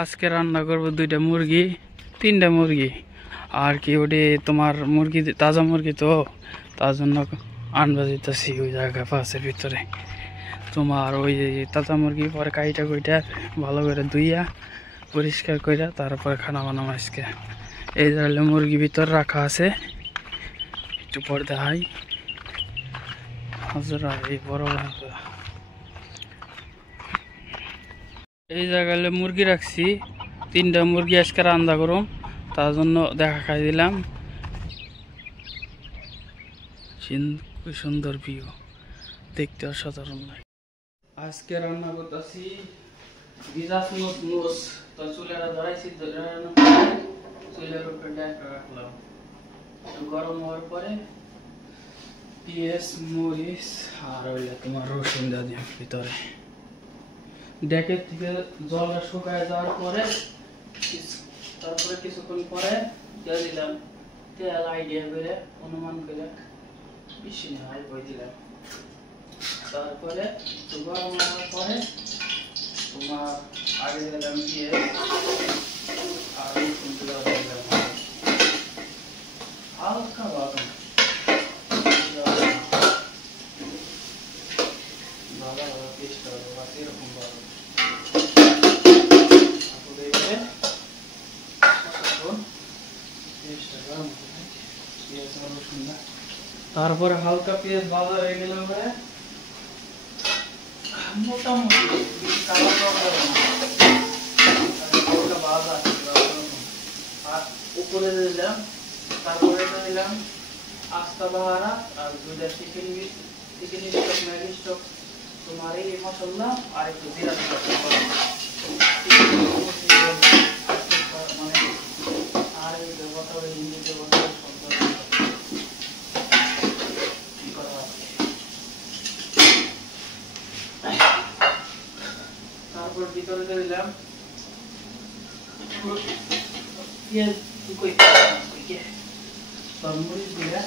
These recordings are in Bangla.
আজকে রান্না করব দুইটা মুরগি, তিনটা মুরগি আর কি। ওটি তোমার মুরগি তাজা মুরগি তো, তার জন্য আনবা দিতেছি ওই জায়গা পাশের ভিতরে। তোমার ওই তাজা মুরগি পরে কাইটা কইটা ভালো করে ধুইয়া পরিষ্কার কইরা তারপরে খানা বানাম আজকে। এই জায়গায় মুরগি ভিতর রাখা আছে, একটু পরে দেখাই। হাজরা এই বড় এই জায়গায় মুরগি রাখছি, তিনটা মুরগি আজকে রান্না করুম, তার জন্য দেখা খাই দিলাম। খুব সুন্দর ভিউ, দেখতে অসাধারণ লাগে। আজকে রান্না করতেছি বিজাস মোস। তো চুলেরা ধরাইছি, চুলের উপরে ডাকা রাখলাম, একটু গরম হওয়ার পরে পেঁয়াজ মরিচ আর হইলে তোমার রসুন দিয়ে দিলাম ভিতরে। ডেকের থেকে জলটা শুকায় যাওয়ার পরে তারপরে কিছুক্ষণ পরে দিয়ে দিলাম তেল, আইডিয়া করে অনুমান করে, বেশি না হয় বই দিলাম। তারপরে একটু গরম হওয়ার পরে তোমার আগে দিলাম পেঁয়াজ আর রসুন দিলাম হালকা বাদাম, ভালো ভালো পেস্ট হবে এরকম ভালো। তারপরে হালকা পেঁয়াজ ভাজা হয়ে গেলে মোটামুটি হালকা ভাজা আর উপরে দিলাম। তারপরে দিলাম আস্তা বাহারা আর দুইটা চিকেন স্টক, ম্যাগি স্টক, তোমার এই মশলা আর একটু জিরা মানে আর এই ব্যবহার হিন্দিতে বলতে তারপর ভিতরে দিলাম পেঁয়াজ মরিচ দিয়ে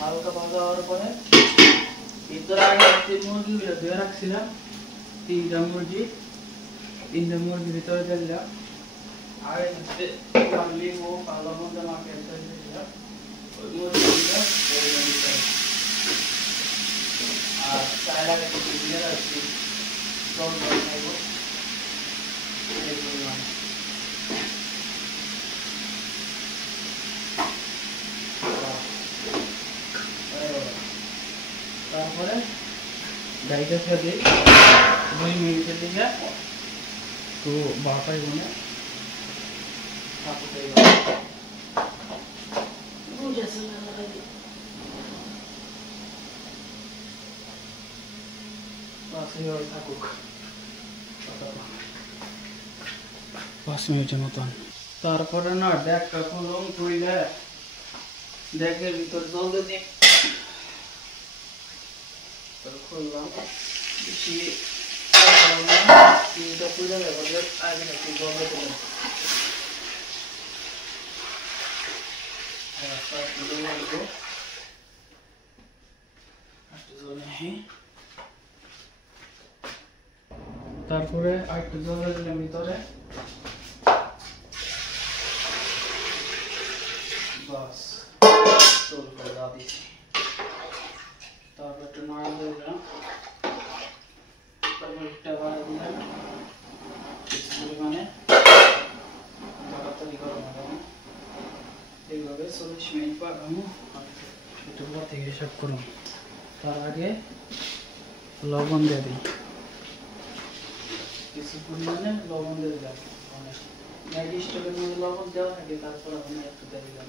হালকা ভাজা হওয়ার পরে ভিতরে আগে মুরগিগুলো ধুয়ে রাখছিলাম, তিনটা মুরগি ভিতরে দিলাম। আগে লেবু কালো মধ্যে মাখিয়ে দিলাম ওই মুরগিগুলো, আর চায়ের আগে দিয়ে রাখছি জল খাইব এই পরিমাণ। তারপরে গাড়িটা থেকে 2 মিনিটের দিকে তো বাটাই মনে 5 মিনিটের মতন। তারপরে না ডেকটা খুললাম, খুলে ডেকের ভিতর জল দিয়ে খুললাম, বেশি খুলে আগে একটু জল দিলাম। তারপরে আরেকটু জল দিলাম ভিতরে, বাস চল করে দিচ্ছি। তারপর একটু নাড়া দিলাম, তারপর একটা বাড়া দিলাম পরিমাণে, তাড়াতাড়ি গরম হবে। এইভাবে 40 মিনিট পাকাবো, একটু পর থেকে হিসাব করুন। তার আগে লবণ দিয়ে দিই, কিছু পরিমাণে লবণ দিয়ে দিলাম। ম্যাগি স্টোভের মধ্যে লবণ দেওয়া থাকে, তারপর আমি একটু দিয়ে দিলাম।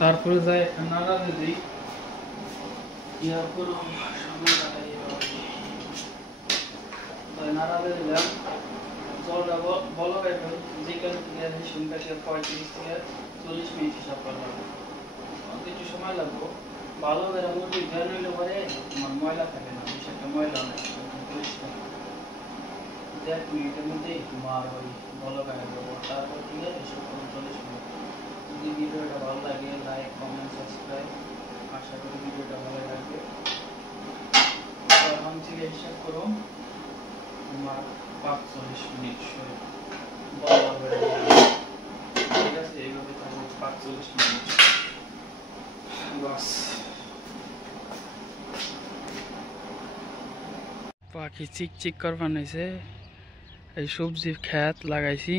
তারপরে যাই একটা নাড়া দিই, ইয়ার পর সময় কাটাই। নাড়া দিলাম জলটা বলো এখন যেখান থেকে শুনতে 35 থেকে 40 মিনিট হিসাব করলাম একটু সময় লাগবো ভালো করে মুরগি ধুয়ে নিলে পরে আমার ময়লা থাকে না বেশি একটা ময়লা নেই পরিষ্কার 1 মিনিটের মধ্যে মার ওই ভালো করে দেবো তারপর দিয়ে 40 মিনিট যদি ভিডিওটা ভালো লাগে লাইক কমেন্ট সাবস্ক্রাইব আশা করি ভিডিওটা ভালো লাগবে এখন থেকে হিসাব করো আমার 45 মিনিট ভালো করে ঠিক আছে এইভাবে থাকবে 45 মিনিট বাস পাখি চিকচিক করবার নিছে এই সবজি ক্ষেত লাগাইছি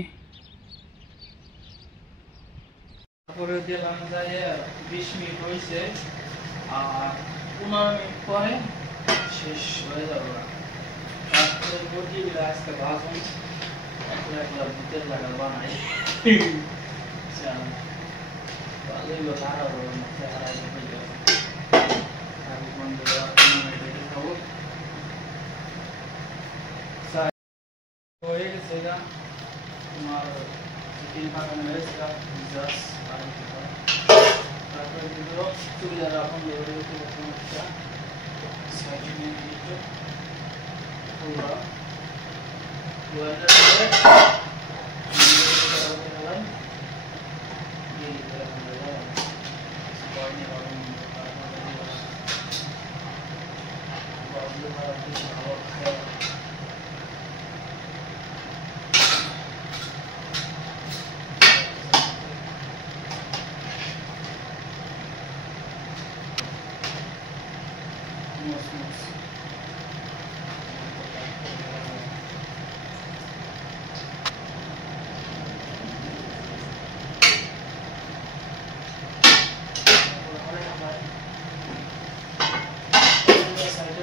তারপরে দিলাম যায় 20 মিনিট হয়েছে আর 15 মিনিট পরে শেষ হয়ে যাবে তারপরে মুরগিগুলো আজকে ভাজুন একলা একলা ভূতের লাগা বানাই ভালোই তারা হারাই খাবো হয়ে গেছে এটা তোমার চিকেন পাকানো হয়েছে জাস্ট তারপরে দিল চুড়িদার এখন সাইডে নিয়ে দিতে পুরো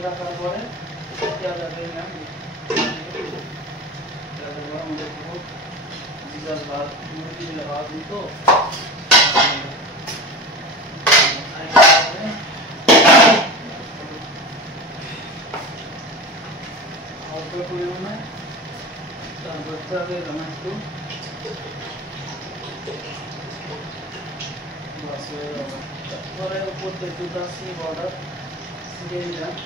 রাখার পরে পেঁয়াজটা দিলাম জিরার ভাত মুরগি দিলে ভাত দিতো অল্প পরিমাণে তারপর দিলাম একটু তারপরে উপর থেকে দুটা সি বর্ডার দিয়ে দিলাম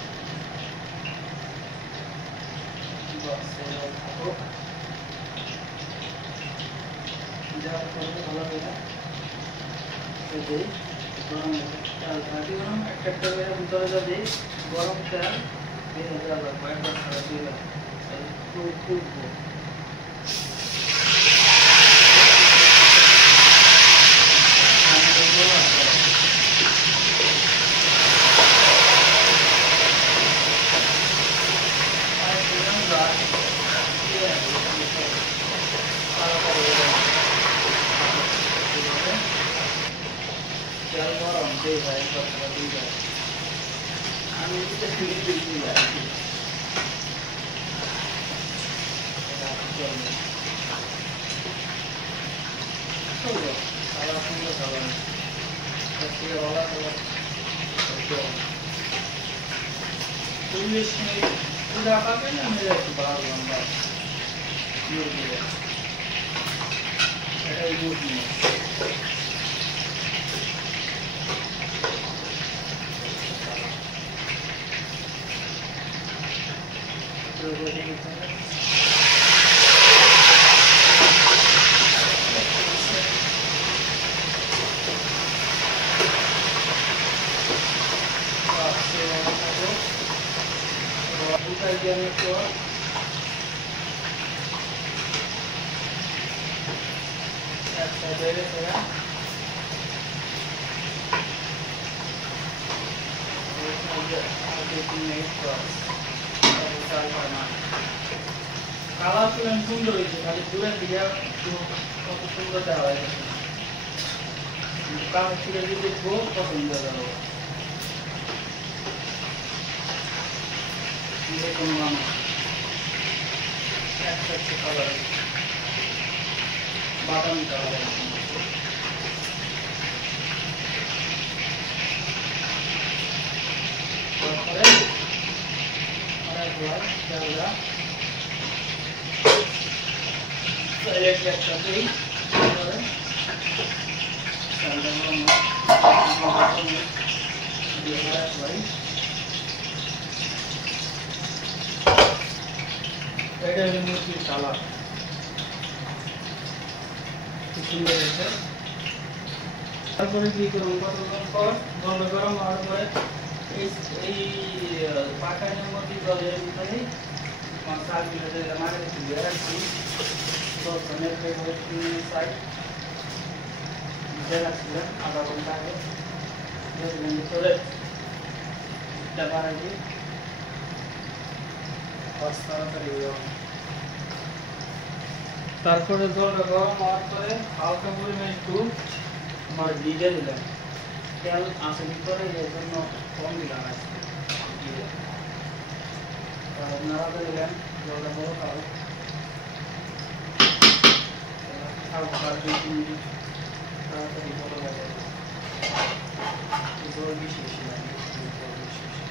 ভালো করে গরম তেল একটা তেলের ভিতরে যদি গরম তেল দিয়ে দেওয়া কয়েকবার ছাড়া দিলাম খুব তেল গরম দিয়ে যায় আমি চল্লিশ মিনিট পুরা পাবে না মেরে একটু বাড়াবো আমরা এটাই মুরগি কালার সুন্দর হয়েছে খালি দূরের দিকে কত সুন্দর দেওয়া হয়েছে কালার থেকে যদি দেখবো পছন্দ হয়ে যাবো দেখুন মামা একটা কালার বাদামি কালার তারপরে অনেক ডাইরেক্ট একটা দিই এটা হলো মুরগির কালার, খুব সুন্দর হয়েছে। তারপরে কি করুন, কতক্ষণ পর জল গরম হওয়ার পরে এই পাকানের মধ্যে জলের ভিতরে শাক ভিতরে মারে দিয়ে রাখছি 10 মিনিট সাইড দিয়ে রাখছিলাম আধা ঘন্টা আগে। দেখলেন ভিতরে এটা বাড়াই তাড়াতাড়ি হয়ে যাবে। তারপরে জলটা গরম হওয়ার পরে হালকা পরিমাণে একটু আমার ভিজে দিলাম, তেল আছে ভিতরে এই জন্য কম দিলাম আজকে। নাড়াতে দিলাম জলটা বড় খাও হালকা 2-3 মিনিট তাড়াতাড়ি বড় হয়ে যাবে। জল বেশি বেশি লাগে, জল বেশি বেশি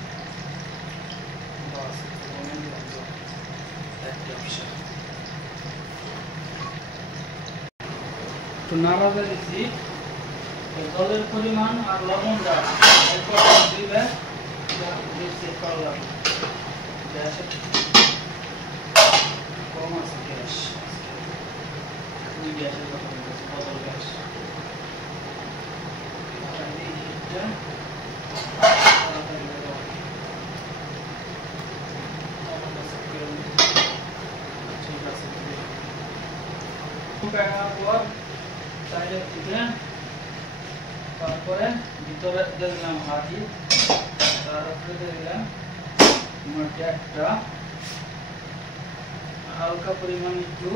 বাস কমে দিলাম জল একটা অপশন। একটু নাড়াতে দিচ্ছি, জলের পরিমাণ আর লবণটা দিলে চেক করা লাগবে। গ্যাসের কম আছে গ্যাস, গ্যাসের কথা বলতেছি, বদল গ্যাস ঠিক আছে। পর সাইডে থেকে তারপরে ভিতরে দিলাম হাঁড়ি, তারপরে দিলাম মধ্যে একটা হালকা পরিমাণ একটু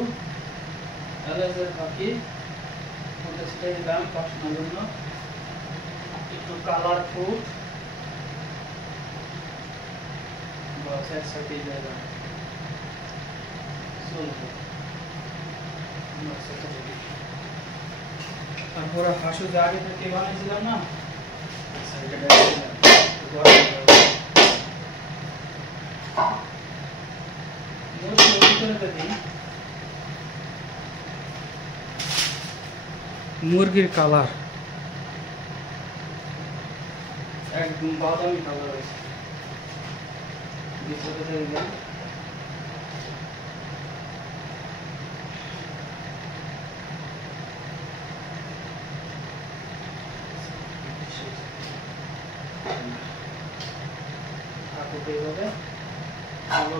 এলাচের ফাঁকি মধ্যে ছেড়ে দিলাম বাসনার জন্য, একটু কালার ফুড বাস একসাথে দিলাম চলবে। তারপরে হাঁসু যে আগে থেকে বানিয়েছিলাম না মুরগির কালার একদম বাদামি কালার হয়েছে,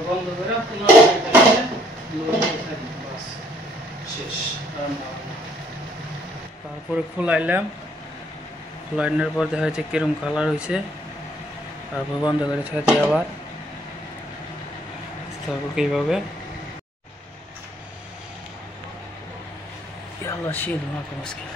বন্ধ করে তারপরে খোলাইলাম, খোলাইনের পর দেখা যাচ্ছে কিরম কালার হয়েছে। তারপর বন্ধ করে ছেড়ে দিই আবার, তারপর এইভাবে আল্লাহ শীত মুশকিল।